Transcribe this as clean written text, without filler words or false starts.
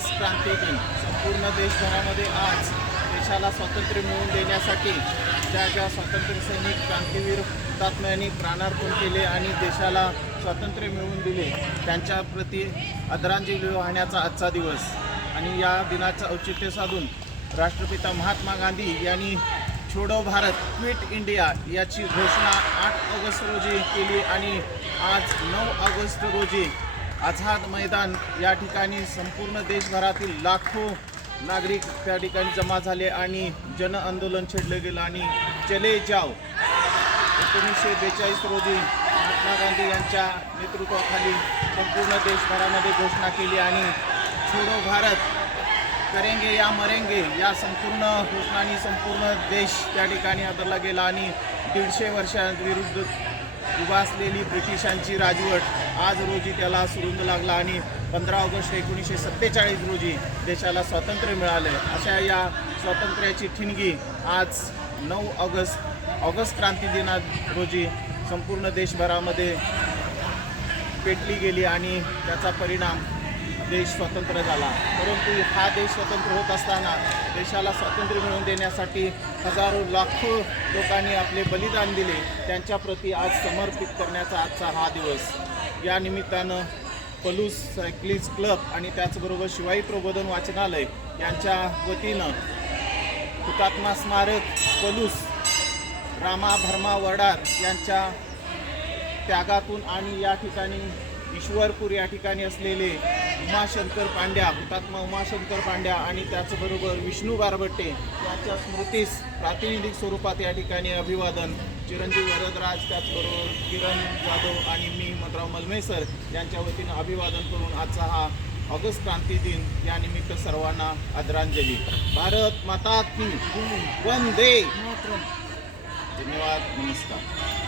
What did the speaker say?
August क्रांती दिन संपूर्ण देशभरामध्ये आज देशाला स्वातंत्र्य मिळवून देण्यासाठी ज्या स्वातंत्र्य सैनिक क्रांतीवीर हुतात्म्यांनी प्राणार्पण केले आणि देशाला स्वातंत्र्य मिळवून दिले त्यांच्या प्रती आदरांजली वाहण्याचा आजचा दिवस। आणि या दिनाचं औचित्य साधून राष्ट्रपिता महात्मा गांधी यांनी छोडो भारत क्विट इंडिया याची घोषणा 8 ऑगस्ट रोजी केली आणि आज 9 ऑगस्ट रोजी आझाद मैदान या ठिकाणी संपूर्ण देशभरातील लाखो नागरिक त्या ठिकाणी जमा झाले आणि जन आंदोलन छेडलं गेलं आणि चले जाओ 1942 रोजी महात्मा गांधी यांच्या नेतृत्वाखाली संपूर्ण देशभरामध्ये घोषणा केली आणि छोडो भारत करेंगे या मरेंगे या संपूर्ण घोषणांनी संपूर्ण देश त्या ठिकाणी आदरला गेला आणि 150 वर्षांविरुद्ध उभा असलेली ब्रिटिशांची राजवट आज रोजी त्याला सुरुंग लागला आणि 15 ऑगस्ट 1947 रोजी देशाला स्वातंत्र्य मिळाले। अशा या स्वातंत्र्याची ठिणगी आज 9 ऑगस्ट क्रांती दिना रोजी संपूर्ण देशभरामध्ये पेटली गेली आणि त्याचा परिणाम देश स्वतंत्र झाला। परंतु हा देश स्वतंत्र होत असताना देशाला स्वातंत्र्य मिळवून देण्यासाठी हजारो लाखो लोकांनी आपले बलिदान दिले, त्यांच्याप्रती आज समर्पित करण्याचा आजचा हा दिवस। या निमित्तानं पलूस सायक्लिस्ट क्लब आणि त्याचबरोबर शिवाई प्रबोधन वाचनालय यांच्या वतीनं हुतात्मा स्मारक पलूस रामा भरमा वडार यांच्या त्यागातून आणि या ठिकाणी ईश्वरपूर या ठिकाणी असलेले उमाशंकर पांड्या हुतात्मा उमाशंकर पांड्या आणि त्याचबरोबर विष्णू बारबट्टे यांच्या स्मृतीस प्रातिनिधिक स्वरूपात या ठिकाणी अभिवादन चिरंजीव वरदराज त्याचबरोबर किरण जाधव आणि मी हिमंतराव मलमेसर यांच्या वतीनं अभिवादन करून आजचा हा ऑगस्ट क्रांती दिन या निमित्त सर्वांना आदरांजली। भारत माता की वंदे मातरम। धन्यवाद, नमस्कार।